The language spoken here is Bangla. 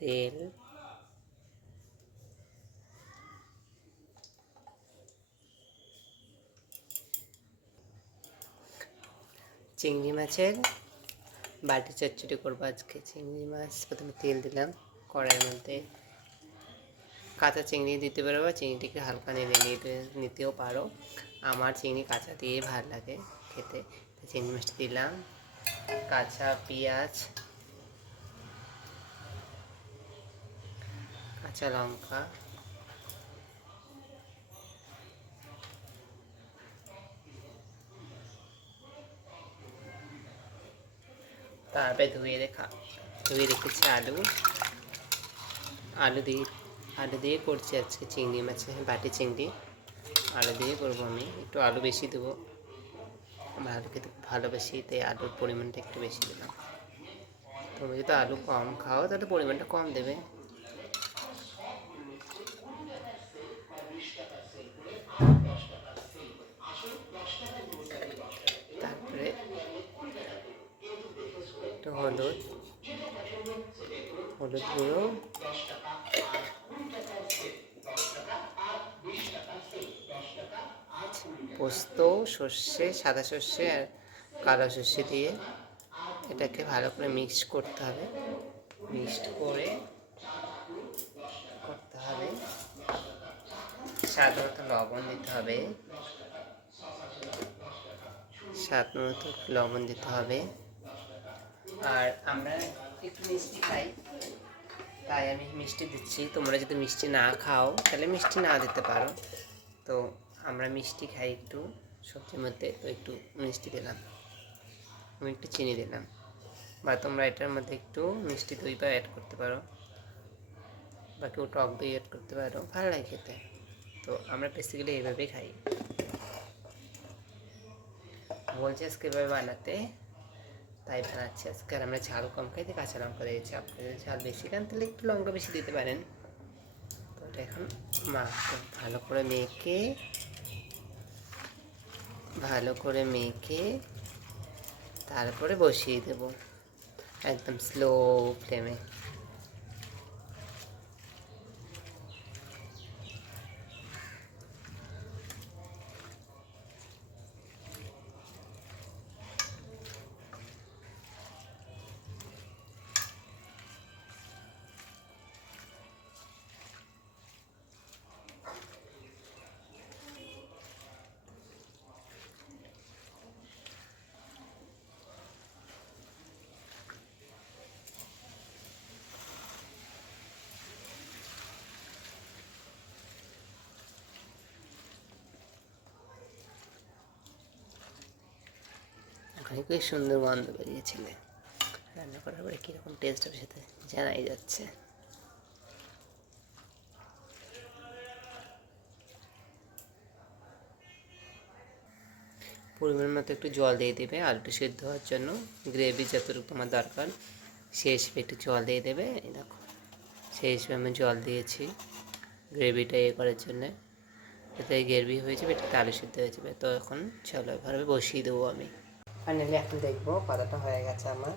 তেল, চিংড়ি মাছের বাটি চচ্চড়ি করবো আজকে। চিংড়ি মাছ প্রথমে তেল দিলাম কড়াইয়ের মধ্যে, কাঁচা চিংড়ি দিতে পারো বা চিংড়িটিকে হালকা নেড়ে নিতেও পারো। আমার চিংড়ি কাঁচা দিয়ে ভালো লাগে খেতে। চিংড়ি মাছটা দিলাম, কাঁচা পেঁয়াজ, কাঁচা লঙ্কা, তারপরে ধুয়ে রেখেছি আলু দিয়ে করছি আজকে চিংড়ি মাছের বাটি চিংড়ি। আলু দিয়ে করবো আমি, একটু আলু বেশি দেবো, আমার আলু খেতে ভালোবাসি, তাই আলুর পরিমাণটা একটু বেশি দিলাম। তুমি যদি আলু কম খাও তাহলে পরিমাণটা কম দেবে। তারপরে একটু হলুদ গুঁড়ো, পোস্ত, সর্ষে, সাদা সর্ষে আর কালো সর্ষে দিয়ে এটাকে ভালো করে মিক্স করতে হবে। স্বাদ মতো লবণ দিতে হবে। আর আমরা একটু মিষ্টি খাই, তাই আমি মিষ্টি দিচ্ছি। তোমরা যদি মিষ্টি না খাও তাহলে মিষ্টি না দিতে পারো। তো আমরা মিষ্টি খাই একটু সবজির মধ্যে, তো একটু মিষ্টি দিলাম, আমি একটু চিনি দিলাম। বা তোমরা এটার মধ্যে একটু মিষ্টি দই বা অ্যাড করতে পারো, বা কেউ টক দই অ্যাড করতে পারো, ভালো লাগে খেতে। তো আমরা বেসিক্যালি এইভাবেই খাই। বলছি আজকে এভাবে বানাতে, তাই বানাচ্ছি আজকে। আর আমরা ঝাল কম খাইতে কাঁচা লঙ্কা দিয়েছি। আপনি যদি ঝাল বেশি খান তাহলে একটু লঙ্কা বেশি দিতে পারেন। তো এটা এখন ভালো করে মেখে তারপরে বসিয়ে দেব একদম স্লো ফ্লেমে। খুবই সুন্দর গন্ধ বেরিয়েছিলে। রান্না করার পরে কীরকম টেস্ট হবে সেটা জানাই যাচ্ছে। পরিমাণ মতো একটু জল দিয়ে দেবে আলুটা সিদ্ধ হওয়ার জন্য। গ্রেভি যতটুকু তোমার দরকার সেই হিসেবে একটু জল দিয়ে দেবে। এই দেখো সেই হিসেবে আমি জল দিয়েছি গ্রেভিটা করার জন্যে, যাতে গ্রেভি হয়ে যাবে, এটাতে আলু সিদ্ধ হয়ে যাবে। তো এখন চলো এভাবে বসিয়ে দেবো আমি। ফাইনালি এখন দেখবো কতটা হয়ে গেছে আমার।